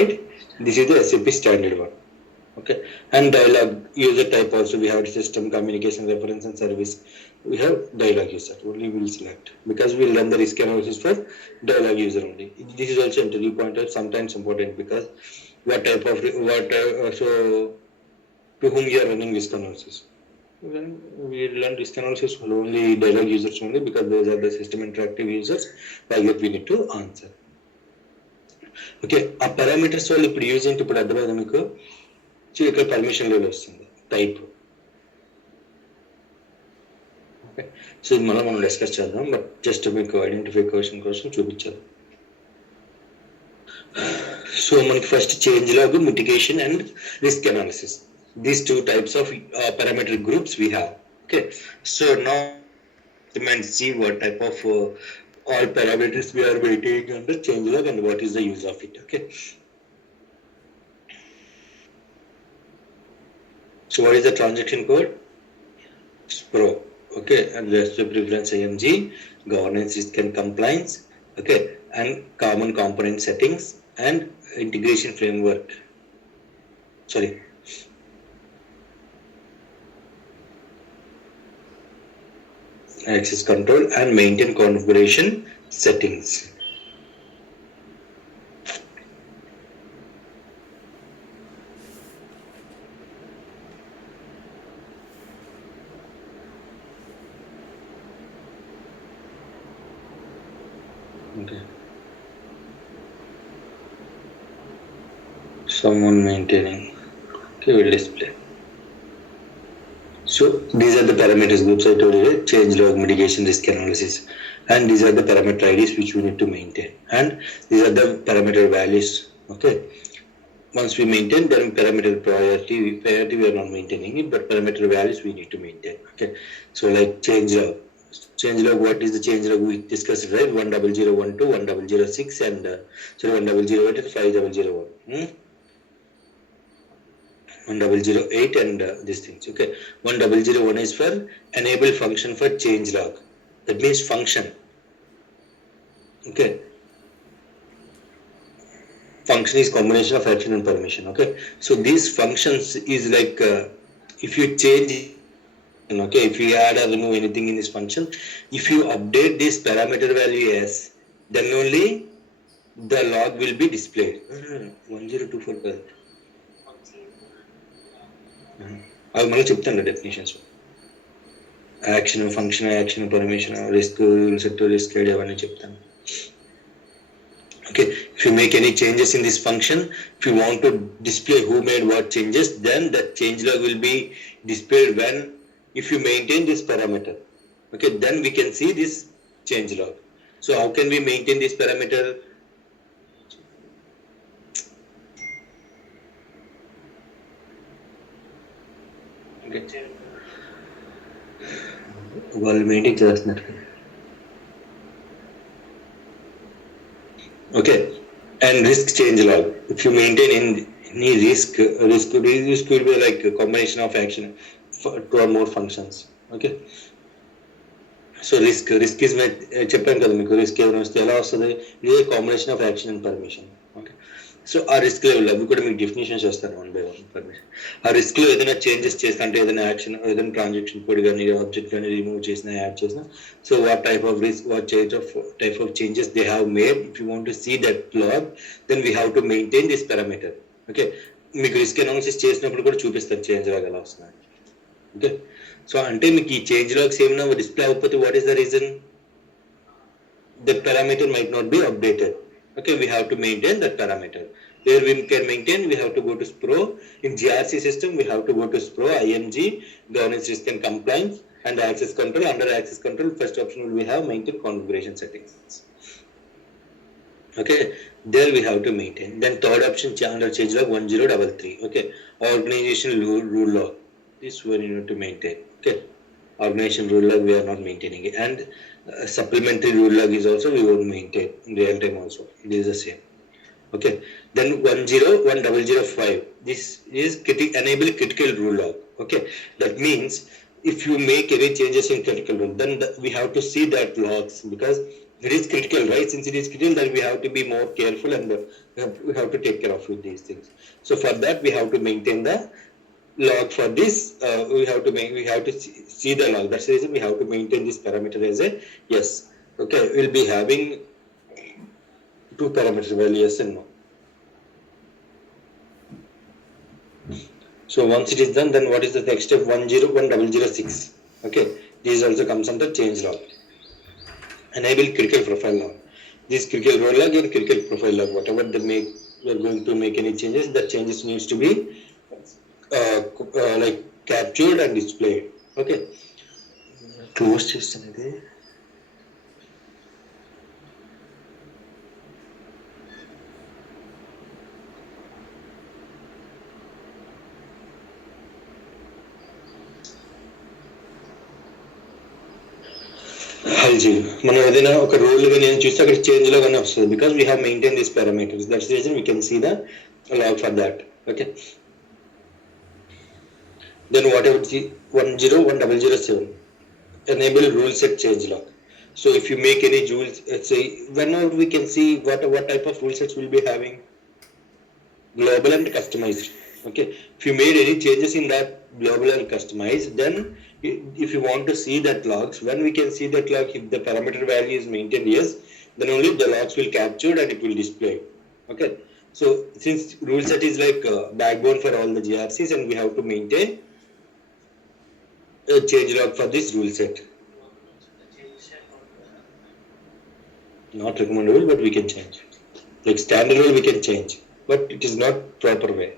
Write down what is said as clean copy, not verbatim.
right? This is the SAP standard one. Okay, and dialog user type also we have system communication reference and service. We have dialog user only we will select because we will run the risk analysis for dialog user only. This is also interview pointer sometimes important because what type of so to whom you are running risk analysis. Then we learn risk analysis for only dialog users only because those are the system interactive users. Like that we need to answer. Okay ఆ parameters వాళ్ళు ఇప్పుడు use ఏంటి ఇప్పుడు అర్థమైంది మీకు so ఇక్కడ permission level వస్తుంది type okay so ఇది మనం డిస్కస్ చేద్దాం బట్ జస్ట్ మీకు ఐడెంటిఫికేషన్ కోసం చూపించాలి సో మనకి first change log mitigation and risk analysis these two types of parameter groups we have okay so now see what type of all parameters we are maintaining under change log and what is the use of it. Okay, so what is the transaction code? SPRO. Okay, and there's the preference IMG, governance risk and compliance, okay, and common component settings and integration framework. Sorry, access control and maintain configuration settings. Okay, someone maintaining. Okay, we'll display. So these are the parameters groups I told you, right? Change log, mitigation, risk analysis, and these are the parameter IDs which we need to maintain, and these are the parameter values. Okay, once we maintain, then parameter priority we are not maintaining it, but parameter values we need to maintain. Okay, so like change log, what is the change log we discussed, right? 10012, 1006, and 1008 and 5001. 1008 and these things. Okay, 1001 is for enable function for change log. That means function. Okay, function is combination of action and permission. Okay, so these functions is like if you change, okay, if you add or remove anything in this function, if you update this parameter value yes, then only the log will be displayed. 1024. అవి మళ్ళీ చెప్తాను definitions action function action permission risk set risk ID అవన్నీ చెప్తాను okay if you make any changes in this function, if you want to display who made what changes, then that change log will be displayed when if you maintain this parameter. Okay, then we can see this change log. So how can we maintain this parameter? వాళ్ళు maintain చేస్తున్నారు okay and risk change log, if you maintain any risk will be like a combination of action for two or more functions. Okay, so risk is చెప్పాను కదా మీకు risk ఏమైనా వస్తే ఎలా వస్తుంది, ఇది combination of action and permission. Okay, so ఆ risk level అవి కూడా మీకు డెఫినేషన్ చేస్తాను వన్ బై వన్ పర్మిషన్. ఆ రిస్క్ లో ఏదైనా చేంజెస్ చేస్తా అంటే ఏదైనా యాక్షన్ ఏదైనా ట్రాన్సాక్షన్ కోడ్ కానీ ఆబ్జెక్ట్ కానీ రిమూవ్ చేసినా యాడ్ చేసినా, so what type of risk what type of changes they have made, if you want to see that log then we have to maintain this parameter. Okay, మీకు risk analysis చేసినప్పుడు కూడా చూపిస్తాను change log ఎలా వస్తున్నాయి. Okay, so అంటే మీకు ఈ change logs ఏమైనా డిస్ప్లే అవ్వకపోతే what is the reason? The parameter might not be updated. Okay, we have to maintain that parameter. Where we can maintain, we have to go to SPRO. In GRC system, we have to go to SPRO, IMG, governance risk and compliance, and access control. Under access control, first option will we have maintain configuration settings. Okay, there we have to maintain. Then third option under change log 1033. Okay, organization rule log. This one you need to maintain. Okay, organization rule log we are not maintaining it, and supplementary rule log is also we won't maintain in real time also. It is the same. Okay, then 101005. This is enable critical rule log. Okay, that means if you make any changes in critical rule, then we have to see that logs, because It is critical, right? Since it is critical, that we have to be more careful and we have to take care of with these things. So for that, we have to maintain the log for this. We have to see the log. That's the reason we have to maintain this parameter as a yes. Okay, we'll be having two parameters, well, yes and no. So once it is done, then what is the next step? 101006. Okay, this also comes under change log. Enable critical profile log. This critical role log and critical profile log, whatever they make, we are going to make any changes. The changes needs to be like captured and displayed. Okay. Close చేస్తున్నది. హల్జీ మనం ఏదైనా ఒక role గా నేను చూస్తే అక్కడ change లో గానే వస్తుంది because we have maintain this parameters. That's the reason we can see the log for that. Okay, then whatever 101007 enable rule set change log. So if you make any rules, let's say whenever we can see what type of rule sets we'll be having, global and customized. Okay, if you made any changes in that global and customized, then if you want to see that logs, when we can see that log, if the parameter value is maintained yes, then only the logs will captured and it will display. Okay, so since rule set is like backbone for all the GRCs, and we have to maintain a change log for this rule set. Not recommendable, but we can change. Like standard rule we can change, but it is not proper way.